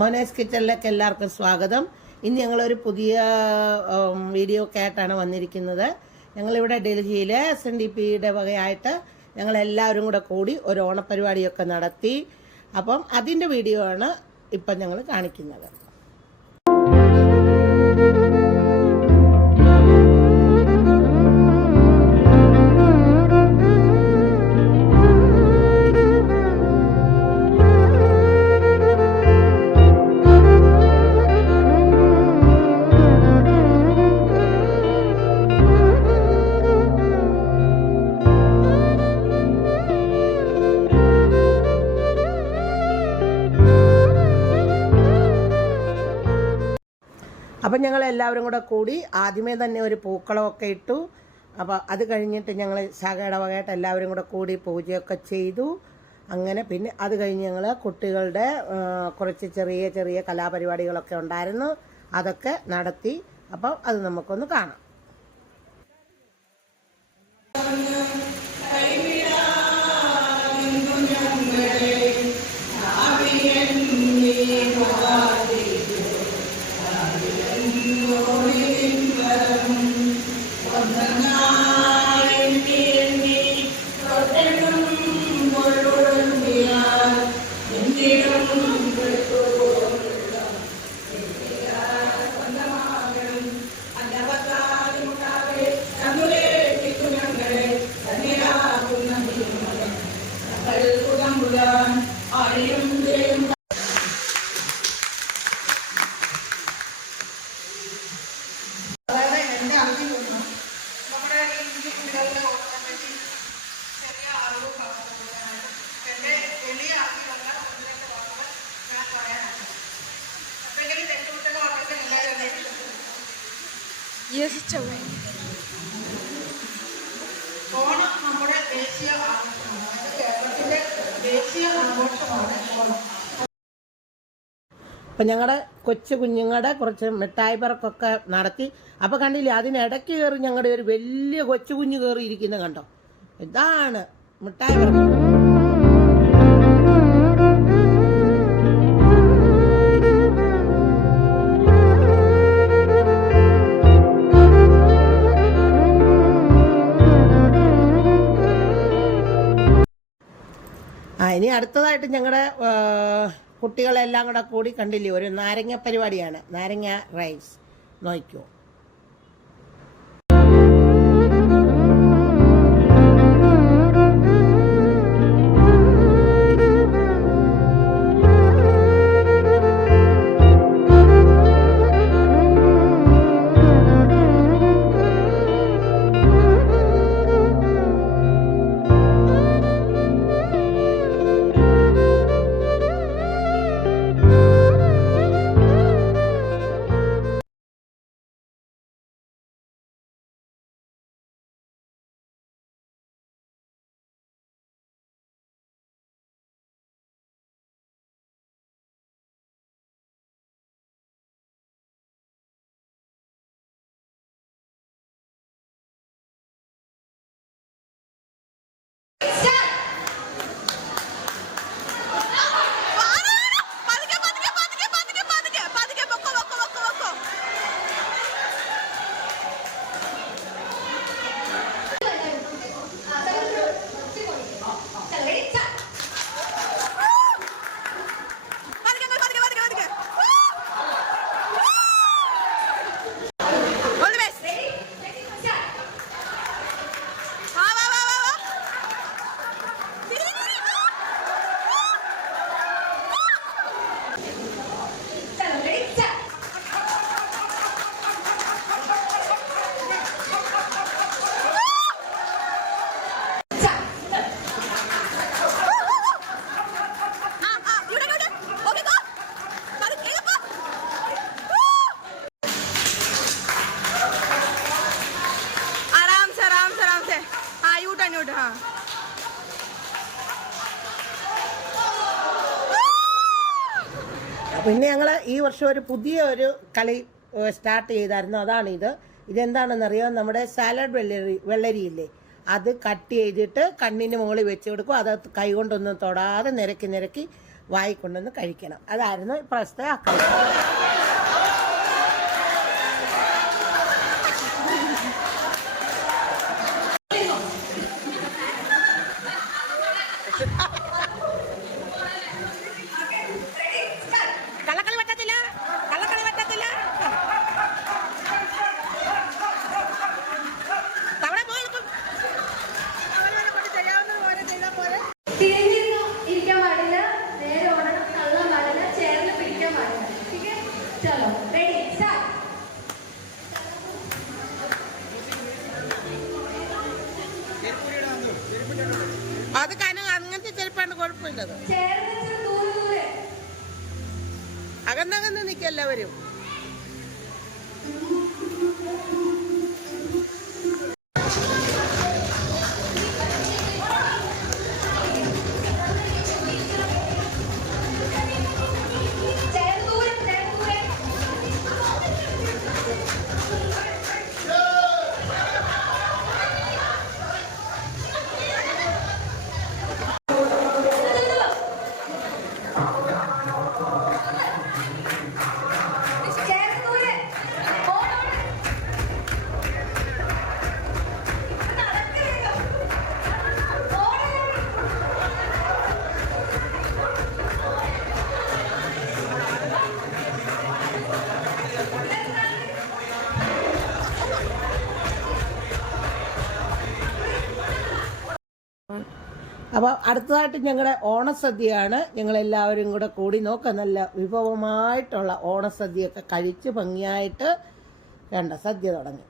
മോനേസ് കിച്ചണിലേക്ക് എല്ലാവർക്കും സ്വാഗതം. ഇന്ന് ഞങ്ങളൊരു പുതിയ വീഡിയോ ഒക്കെ ആയിട്ടാണ് വന്നിരിക്കുന്നത്. ഞങ്ങളിവിടെ ഡൽഹിയിലെ SNDPയുടെ വകയായിട്ട് ഞങ്ങളെല്ലാവരും കൂടെ കൂടി ഒരു ഓണപ്പരിപാടിയൊക്കെ നടത്തി. അപ്പം അതിൻ്റെ വീഡിയോ ആണ് ഇപ്പം ഞങ്ങൾ കാണിക്കുന്നത്. അപ്പം ഞങ്ങൾ എല്ലാവരും കൂടെ കൂടി ആദ്യമേ തന്നെ ഒരു പൂക്കളമൊക്കെ ഇട്ടു. അപ്പോൾ അത് കഴിഞ്ഞിട്ട് ഞങ്ങൾ ശാഖയുടെ വകയായിട്ട് എല്ലാവരും കൂടെ കൂടി പൂജയൊക്കെ ചെയ്തു. അങ്ങനെ പിന്നെ അത് കഴിഞ്ഞ് ഞങ്ങൾ കുട്ടികളുടെ കുറച്ച് ചെറിയ ചെറിയ കലാപരിപാടികളൊക്കെ ഉണ്ടായിരുന്നു, അതൊക്കെ നടത്തി. അപ്പം അത് നമുക്കൊന്ന് കാണാം. ഓണം നമ്മുടെ ദേശീയ ആഘോഷമാണ്. കേരളത്തിലെ ദേശീയ ആഘോഷമാണ് ഓണം. അപ്പം ഞങ്ങളുടെ കൊച്ചു കുഞ്ഞുങ്ങളുടെ കുറച്ച് മിഠായി പറക്കൊക്കെ നടത്തി. അപ്പം കണ്ടില്ലേ, അതിനിടയ്ക്ക് കയറി ഞങ്ങളുടെ ഒരു വലിയ കൊച്ചു കുഞ്ഞ് കയറിയിരിക്കുന്നത് കണ്ടോ? ഇതാണ് മിഠായി പറക്ക്. ഇനി അടുത്തതായിട്ട് ഞങ്ങളുടെ കുട്ടികളെല്ലാം കൂടെ കൂടി കണ്ടില്ലേ, ഒരു നാരങ്ങ പരിപാടിയാണ്, നാരങ്ങ റൈസ്. നോക്കിയോ. പിന്നെ ഞങ്ങൾ ഈ വർഷം ഒരു പുതിയ ഒരു കളി സ്റ്റാർട്ട് ചെയ്തായിരുന്നു. അതാണിത്. ഇതെന്താണെന്നറിയോ, നമ്മുടെ സാലഡ് വെള്ളരിയില്ലേ, അത് കട്ട് ചെയ്തിട്ട് കണ്ണിന് മുകളിൽ വെച്ച് കൊടുക്കും. അത് കൈകൊണ്ടൊന്നും തൊടാതെ നിരക്കി വായിക്കൊണ്ടൊന്ന് കഴിക്കണം. അതായിരുന്നു ഇപ്രാവശ്യത്തെ അക്കളി. കള്ളക്കളി പറ്റത്തില്ല, കള്ളക്കളി പറ്റത്തില്ല. ഇരിക്കാൻ പാടില്ല, നേരെ ഓടണം, തള്ളാൻ പാടില്ല, ചേർന്ന് പിടിക്കാൻ പാടില്ല. ചലോ റെഡി സ്റ്റാർട്ട്. അത് കാരണം അങ്ങനത്തെ ചെരുപ്പാണ് കുഴപ്പമില്ലത്. അകന്നകന്ന് നിൽക്കും എല്ലാവരും. അപ്പോൾ അടുത്തതായിട്ട് ഞങ്ങളുടെ ഓണസദ്യയാണ്. ഞങ്ങളെല്ലാവരും കൂടെ കൂടി നോക്കാം, നല്ല വിഭവമായിട്ടുള്ള ഓണസദ്യയൊക്കെ കഴിച്ച് ഭംഗിയായിട്ട് വേണ്ട സദ്യ തുടങ്ങി.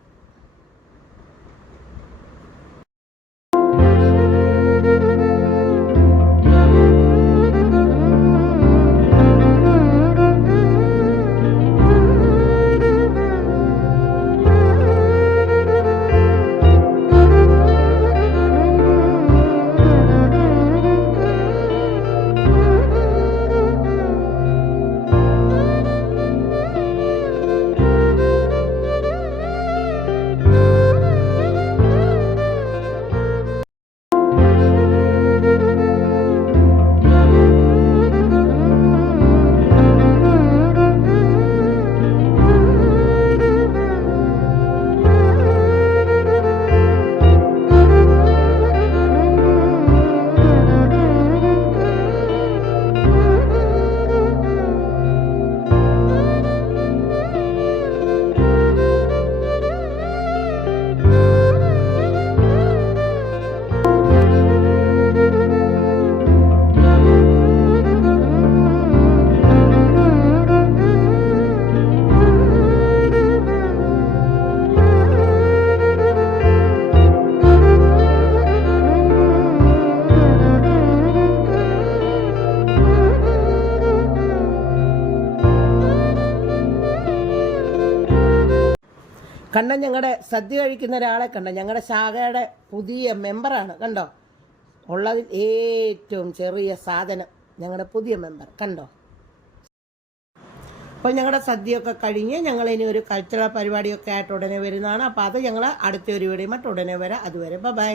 കണ്ടോ, ഞങ്ങളുടെ സദ്യ കഴിക്കുന്ന ഒരാളെ കണ്ടോ, ഞങ്ങളുടെ ശാഖയുടെ പുതിയ മെമ്പറാണ്. കണ്ടോ, ഉള്ളതിൽ ഏറ്റവും ചെറിയ സാധനം ഞങ്ങളുടെ പുതിയ മെമ്പർ കണ്ടോ. അപ്പോൾ ഞങ്ങളുടെ സദ്യയൊക്കെ കഴിഞ്ഞ് ഞങ്ങളിനി ഒരു കൾച്ചറൽ പരിപാടിയൊക്കെ ആയിട്ട് ഉടനെ വരുന്നതാണ്. അപ്പോൾ അത് ഞങ്ങൾ അടുത്ത ഒരു വീഡിയോയുമായിട്ട് ഉടനെ വരാം. അതുവരെ ബൈ.